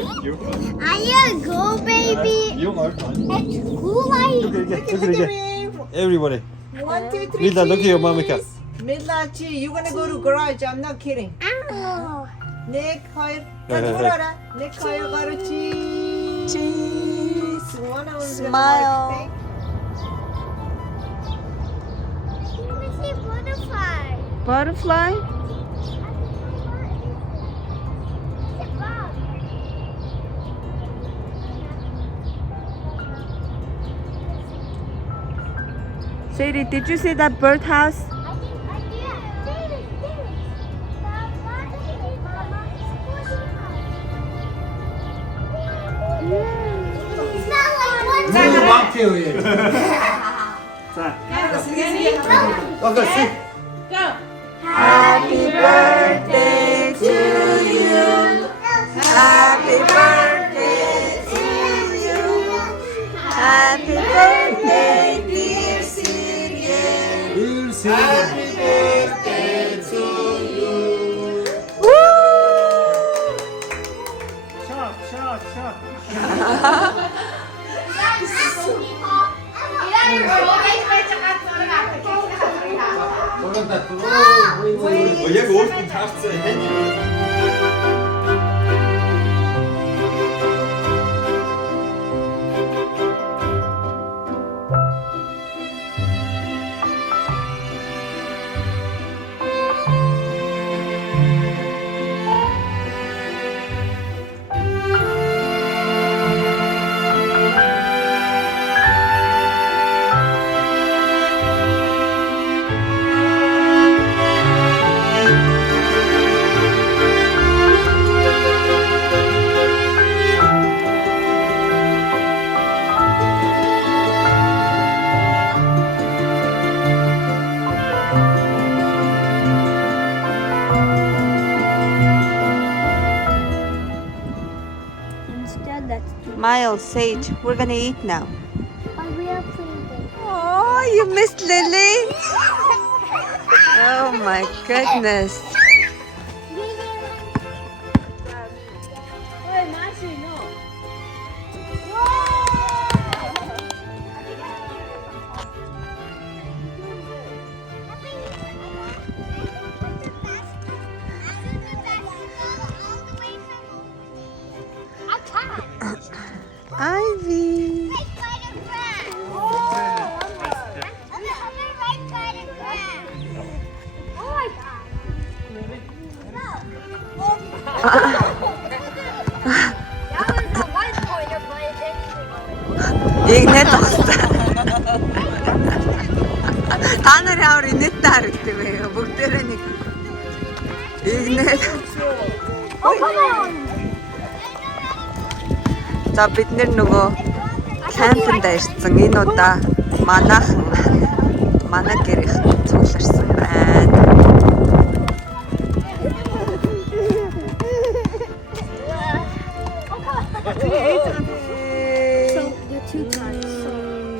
you go, baby? You are fine. It's cool, Everybody. 1, 2, 3. Midla, look at your mama cat. Midla, you gonna go to garage? I'm not kidding. Ow. Nick, hayır. Hadi buraya. Nick, hayır, garage. Cheese. Smile. Let me see butterfly. Butterfly. Sadie, did you see that birdhouse? Who want you here? Okay, sing. Happy birthday to you. Happy birthday to you. Happy birthday, dear Sirian. We'll sing. Happy birthday to you. Woo! Яг өөртөө таарсан хань. Instead, that's too. Miles, Sage, we're gonna eat now. Oh, we are playing. Oh, you missed Lily? Oh my goodness. Ivy. Игнэт багсаа. Та нарын авар инээдтэй харагддаг байга. Бүгдээрээ нэг игнэт. За бид нэр нөгөө кампинд ирсэн. Энэ удаа манай гэрийнх цугларсан байна. Two times.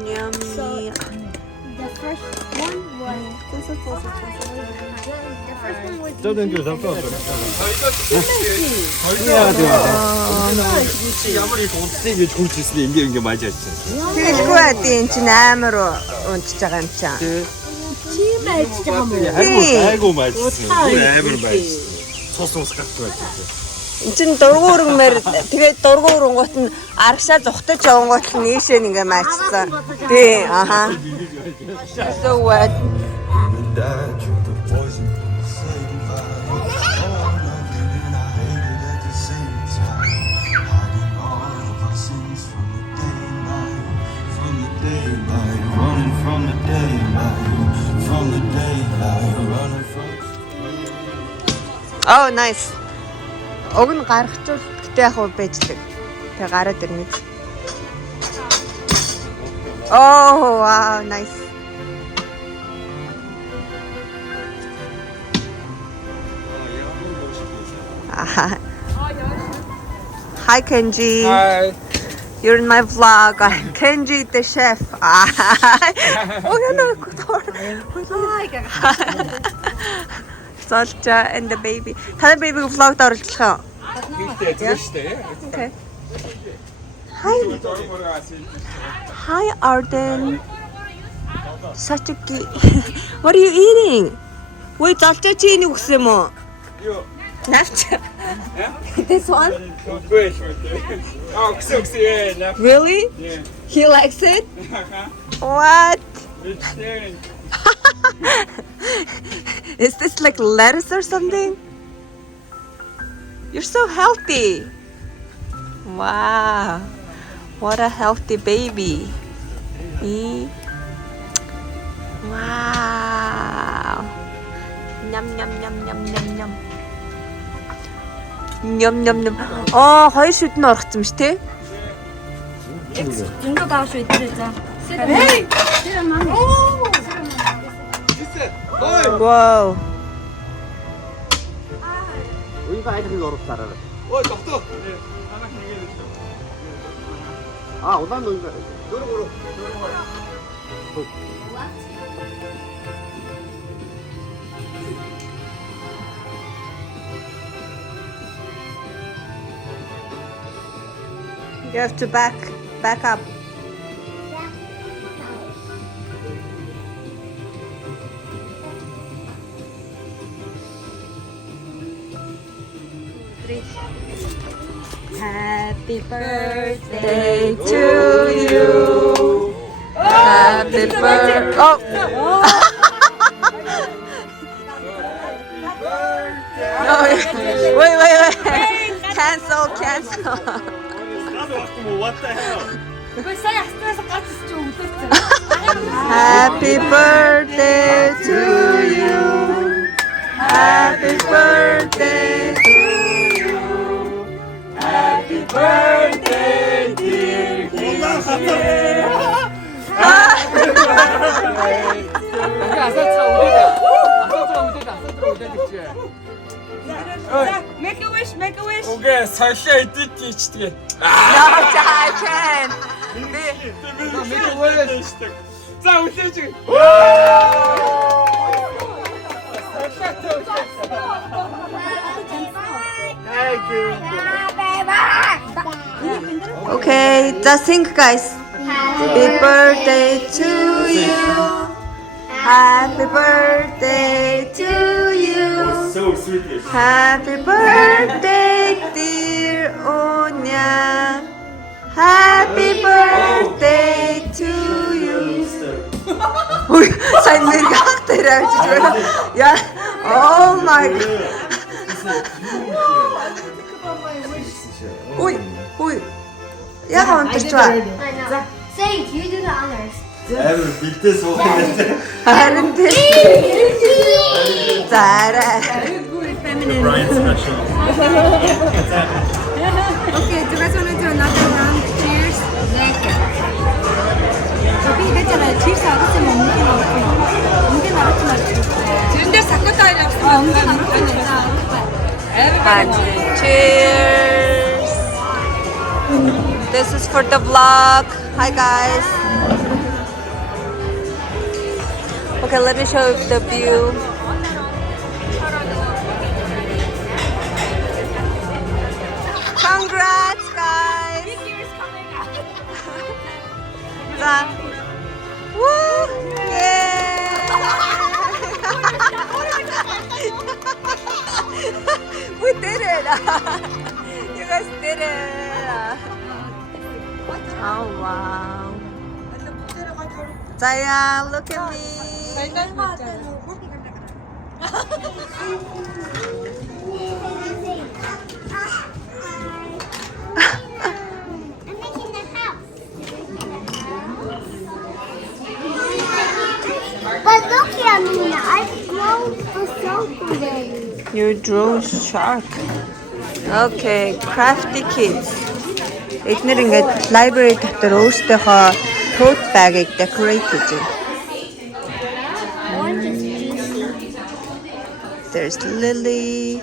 Yummy. The first one was. The first one was. 저는 그 잡고 왔어요. Ямар их унтыг гэж хурж ирсэн ингээ маж ярьсан. Тэгэлгүй байд энэ чинь амар унтж байгаа юм чам. Айгу мажсан. Амар мажсан. Цус ус гатгүй байсан. Энд чинь дургуурмэр тэгээд дургуурнгууд нь аргашаа зүхтэж явангууд нь нийшээ ингээ маачсан. Тий, аха. So what? Oh, nice. Уг нь гаргачвал гэтээ яг уу байждаг. Тэг гараад ирнэ. Oh, wow, nice. Hi Kenji. Hi. You're in my vlog. I'm Kenji the chef. Oh no. Solja and the baby. Та baby vlog-д оруулах юм. Okay. Hi. Hi, Arden. Sachuki. What are you eating? Wait, залчаач энийг өгсөн юм уу? Юу? Навча. This one? Үгүй шүү дээ. Өгсөн. Really? Yeah. He likes it? What? Vegetarian. Is this like lettuce or something? You're so healthy. Wow. What a healthy baby. E. Wow. Yum yum yum yum yum yum. Yum yum yum. хоёр шүдэн орчихсон ш тий? Зөнгөө бааш үдэрээ за. Hey! Wow. 우리가 아이들이 어렵다라. Тогтоо. Танах нэгээд л. 아, 오단 너희가 Дөрөв. You have to back up. Happy birthday to you. Happy birthday. Oh. No, wait. Cancel. Надад багтсан уу? What the hell? Үгүй сая астраас гацс чи өвдөрсөн. Happy birthday to you. Happy birthday to you. Happy birthday, dear Christian. Make a wish, make a wish. Үгүй саяхаа идэж чийчдэг. No, I can't. За үлээж. Okay, just sing, guys. Happy birthday to you. Happy birthday to you. So sweet. Happy birthday, dear Onya. Happy birthday to you. Ui, сайн мэрэг хахтаар авчиж байна. Яа. Oh my god. Ui. Яга унтарч ба. Say, you do the honors. Амар бэлдээ суух юм байна. Харин тийм. Зараа. Brian special. Okay, do you guys want to do another round? Cheers. 저기 했잖아요. cheers 알았으면 옮긴 알았지만. 지금들 자꾸 따라잡어. 옮긴 And cheers. This is for the vlog. Hi guys. Okay, let me show you the view. Congrats, guys! 자, woo! Yeah! We did it! You guys did it! Oh wow! Zaya, look at me! I'm making the house. But look at me, I drove a circle then. You drew shark. Okay, crafty kids. Эдгээр ингээд library дотор өөрсдийнхөө tote bag-ыг decorate хийж байна. Orange is juicy. There's Lily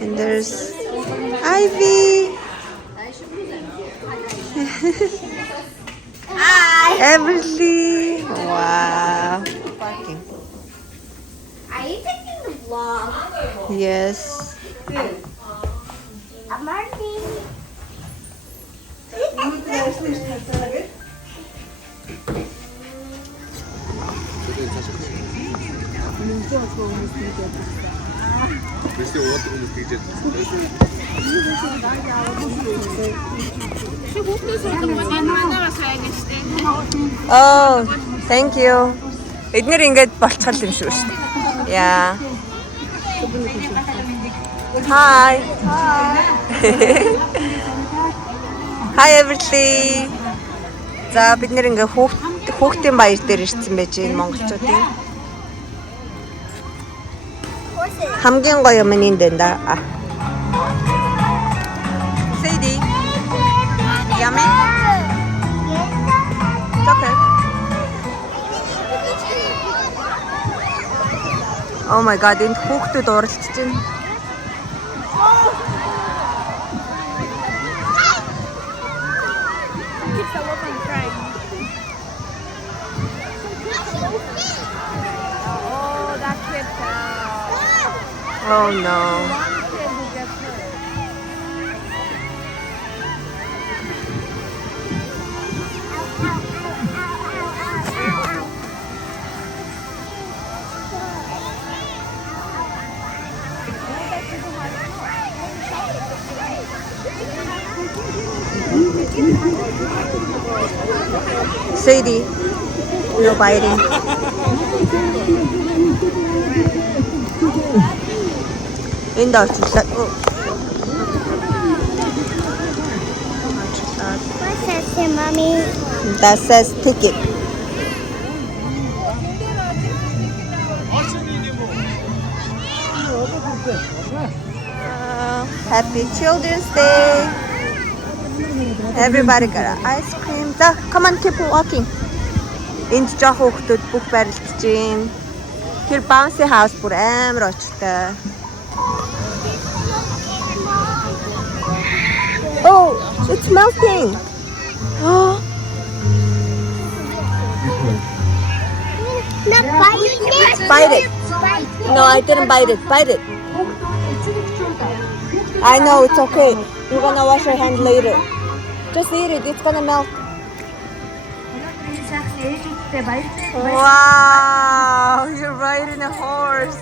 and there's Ivy. Hi. Everly. Wow. Are you taking the vlog? Yes. I'm already Oh, thank you. Эднэр ингээд болцгол юм шүү дээ. Yeah. Hi. Hi everybody. За бид нэр ингээ хүүхдийн баяр дээр ирсэн байж энэ монголчуудын хамгийн гоё юм энэ да. Sadie. Yummy. Okay. Oh my god, энд хүүхдүүд уралдаж байна. Oh no. Sadie, no biting. In the What's that say, Mommy? that says ticket. Happy Children's Day. Everybody got ice cream. Come on, keep walking. Энд жоох хүүхдүүд бүх барилдаж байна. Тэр bouncy house бүр амар очтой. Oh, it's melting. Oh. Not biting it. Bite it. No, I didn't bite it. Bite it. I know, it's okay. You're gonna wash your hand later. Just eat it. It's gonna melt. Wow, you're riding a horse.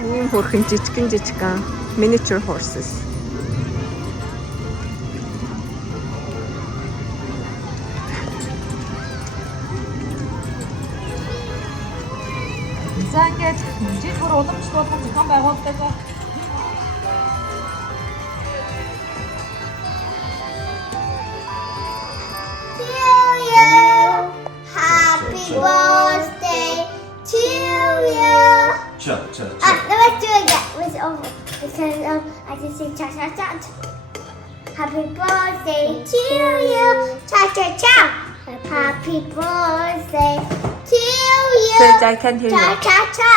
Ийм хөрхөн жижигэн miniature horses. За ингээд жил бүр уламжлалт болгон зохион байгуулалтаа Happy birthday to you. Cha. Let's do it again. It's over. Because I just say cha cha cha. Happy birthday to you. Cha cha cha. Happy birthday to you. Said I can't hear Cha you. cha cha.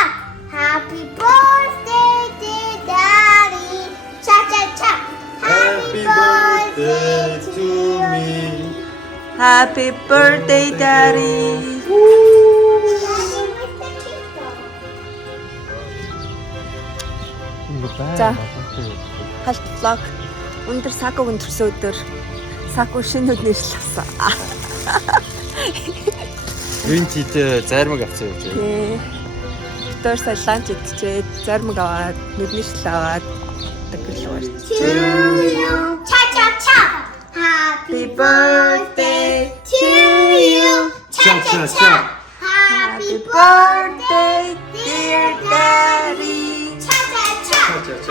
Happy birthday, dear Daddy. Cha cha cha. Happy birthday to me. Happy birthday, Daddy. За халт влог. Өндөр сакугийн төрсөн өдөр саку шинүүд нэрлэлсэн. Гринтид зармаг авсан юм чи. Тэр сая ланч идчихээд зармаг аваад нүдний шил аваад тэгэлгүй шүү. To you. Cha cha cha. Happy birthday to you. Cha cha cha. Happy birthday, dear Daddy. Cha cha cha.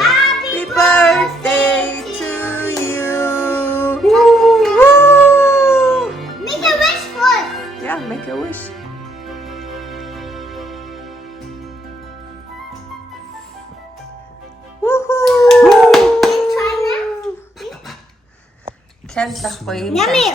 Happy birthday to you. Make a wish for us. Yeah, make a wish. Can you try now? Can't lach ko yung Yummy.